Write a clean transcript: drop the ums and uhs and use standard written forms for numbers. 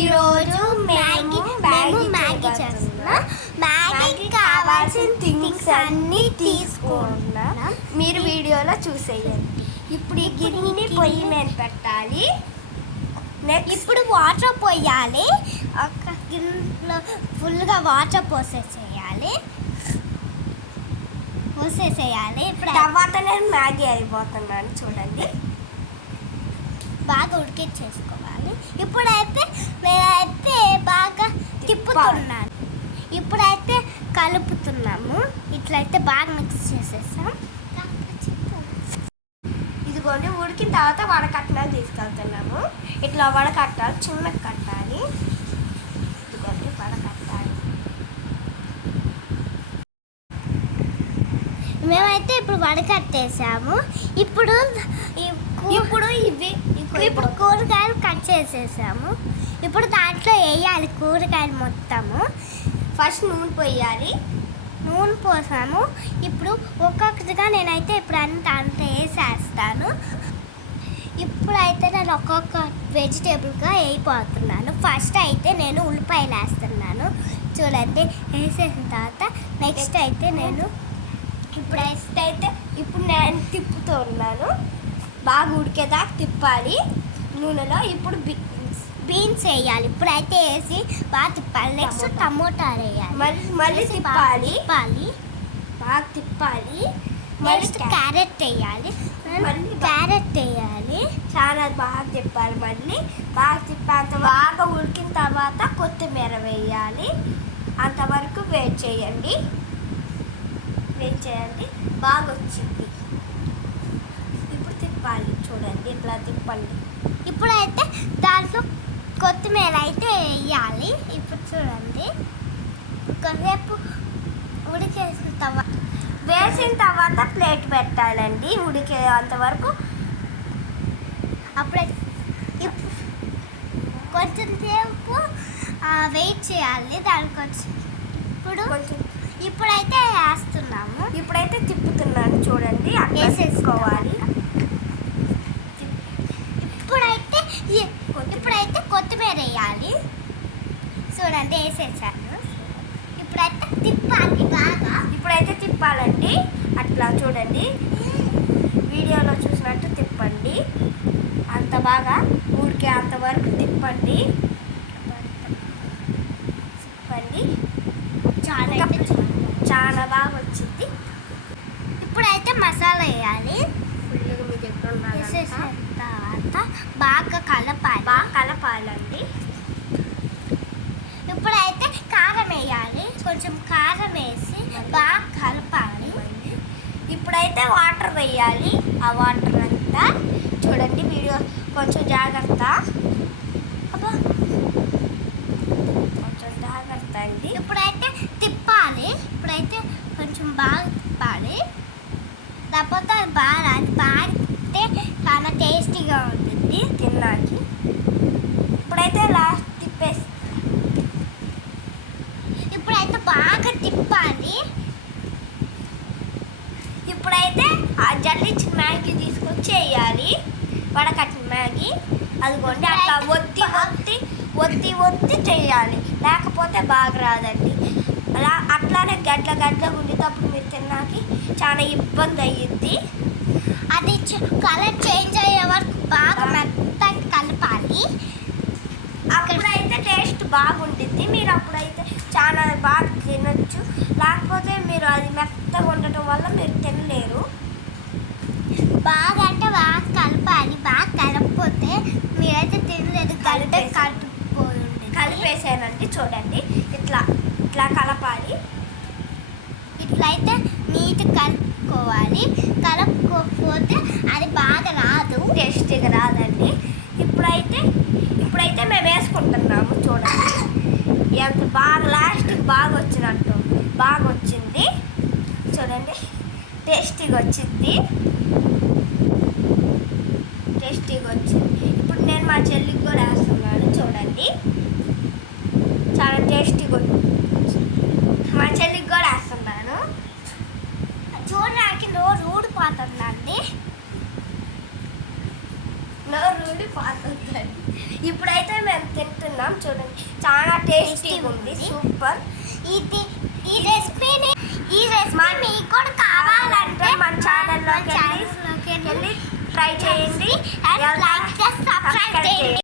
ఈరోజు మేము మ్యాగీ చేస్తున్నాం. మ్యాగీకి కావాల్సిన థింగ్స్ అన్నీ తీసుకున్నాం. మీరు వీడియోలో చూసేయండి. ఇప్పుడు ఈ గిన్నెని పొయ్యి మీద పెట్టాలి. ఇప్పుడు వాటర్ పోయాలి. ఒక గిన్నెలో ఫుల్గా వాటర్ పోసేసేయాలి. ఇప్పుడు తర్వాత నేను మ్యాగీ అయిపోతున్నాను. చూడండి, బాగా ఉడికించేసుకోవాలి. ఇప్పుడైతే నేనైతే బాగా తిప్పుతున్నాను. ఇప్పుడైతే కలుపుతున్నాము. ఇట్లయితే బాగా మిక్స్ చేసేసాం. ఇదిగోండి, ఉడికిన తర్వాత వడకట్నాలు తీసుకెళ్తున్నాము. ఇట్లా వడకట్టాలి, చిన్నగా కట్టాలి. ఇదిగోండి వడకట్టాలి. మేమైతే ఇప్పుడు వడకట్టేసాము. ఇప్పుడు కూరగాయలు కట్ చేసేసాము. ఇప్పుడు దాంట్లో వేయాలి కూరగాయలు మొత్తము. ఫస్ట్ నూనె పోయాలి. నూనె పోసాము. ఇప్పుడు ఒక్కొక్కటిగా నేనైతే ఇప్పుడు దాంట్లో వేసేస్తాను. ఇప్పుడైతే నేను ఒక్కొక్క వెజిటేబుల్గా వేయిపోతున్నాను. ఫస్ట్ అయితే నేను ఉల్లిపాయలు వేస్తున్నాను. చూడండి, వేసేసిన తర్వాత నెక్స్ట్ అయితే నేను తిప్పుతూ ఉన్నాను. బాగా ఉడికేదాకా తిప్పాలి నూనెలో. ఇప్పుడు బీన్స్ వేయాలి. ఇప్పుడైతే వేసి బాగా తిప్పాలి. నెక్స్ట్ టమోటాలు వేయాలి. మళ్ళీ తిప్పాలి, బాగా తిప్పాలి. నెక్స్ట్ క్యారెట్ వేయాలి. చాలా బాగా తిప్పాలి. మళ్ళీ బాగా తిప్పేంత బాగా ఉడికిన తర్వాత కొత్తిమీర వేయాలి. అంతవరకు వెయిట్ చేయండి. బాగా వచ్చింది. ఇప్పుడు తిప్పాలి. చూడండి, ఇట్లా తిప్పండి. ఇప్పుడైతే దాంట్లో కొత్తిమీర అయితే వేయాలి. ఇప్పుడు చూడండి, కొద్దిసేపు వేసిన తర్వాత ప్లేట్ పెట్టాలండి ఉడికేంత వరకు. అప్పుడే కొంచెం సేపు వెయిట్ చేయాలి. దానికి వచ్చి ఇప్పుడైతే వేస్తున్నాము. ఇప్పుడైతే తిప్పుతున్నాను. చూడండి, వేసేసుకోవాలి. ఇప్పుడైతే కొత్తిమీర వేయాలి. చూడండి, వేసేసాను. ఇప్పుడైతే తిప్పాలి బాగా. ఇప్పుడైతే తిప్పాలండి. అట్లా చూడండి, వీడియోలో చూసినట్టు తిప్పండి. అంత బాగా ఉడికే అంతవరకు తిప్పండి. చాలా బాగా వచ్చింది. ఇప్పుడైతే మసాలా వేయాలి. వేసేసిన తర్వాత బాగా కలపాలండి. ఇప్పుడైతే కారం వేయాలి. కొంచెం కారం వేసి బాగా కలపాలి. ఇప్పుడైతే వాటర్ వేయాలి. ఆ వాటర్ అంతా చూడండి, వీడియో కొంచెం జాగ్రత్త అండి. ఇప్పుడైతే తిప్పాలి. ఇప్పుడైతే కొంచెం బాగా తిప్పాలి. లేకపోతే అది బాగా తిప్పితే చాలా టేస్టీగా ఉంటుంది తిన్నాకి. ఇప్పుడైతే లాస్ట్ తిప్పేసి ఇప్పుడైతే బాగా తిప్పాలి. ఇప్పుడైతే ఆ జల్లించిన మ్యాగీ తీసుకొచ్చి వేయాలి. వడకట్టిన మ్యాగీ. అదిగోండి, అట్లా ఒత్తి చేయాలి. లేకపోతే బాగా రాదండి. అట్లానే గడ్డ ఉండేటప్పుడు మీరు తిన్నాకి చాలా ఇబ్బంది అయ్యిద్ది. అది కలర్ చేంజ్ అయ్యే వరకు బాగా మెత్తగా కలపాలి. అప్పుడైతే టేస్ట్ బాగుంటుంది. మీరు అప్పుడైతే చాలా బాగా తినచ్చు. లేకపోతే మీరు అది మెత్తగా ఉండటం వల్ల మీరు తినలేరు. బాగా అంటే బాగా కలపాలి. బాగా కలపకపోతే మీరైతే తినలేదు. కలిపేసానండి. చూడండి, ఇట్లా కలపాలి. ఇట్లయితే నీట్గా కలుపుకోవాలి. కలుపుకోకపోతే అది బాగా రాదు, టేస్టీగా రాదండి. ఇప్పుడైతే మేము వేసుకుంటున్నాము. చూడండి, ఎంత బాగా లాస్ట్కి బాగా వచ్చింది. చూడండి, టేస్టీగా వచ్చింది. ఇప్పుడు నేను మా చెల్లికి కూడా వేస్తున్నాను. చూడండి, చాలా టేస్టీగా మా చెల్లికి కూడా వేస్తున్నాను. చూడడానికి నోరు ఊడిపోతుందండి. ఇప్పుడైతే మేము తింటున్నాం. చేస్తున్నాం. చూడండి చాలా టేస్టీగా ఉంది, సూపర్. ఈ రెసిపీ మీకు కూడా కావాలంటే మన ఛానల్లోకి వెళ్ళి ట్రై చేయండి. లైక్ చేసి సబ్స్క్రైబ్ చేయండి.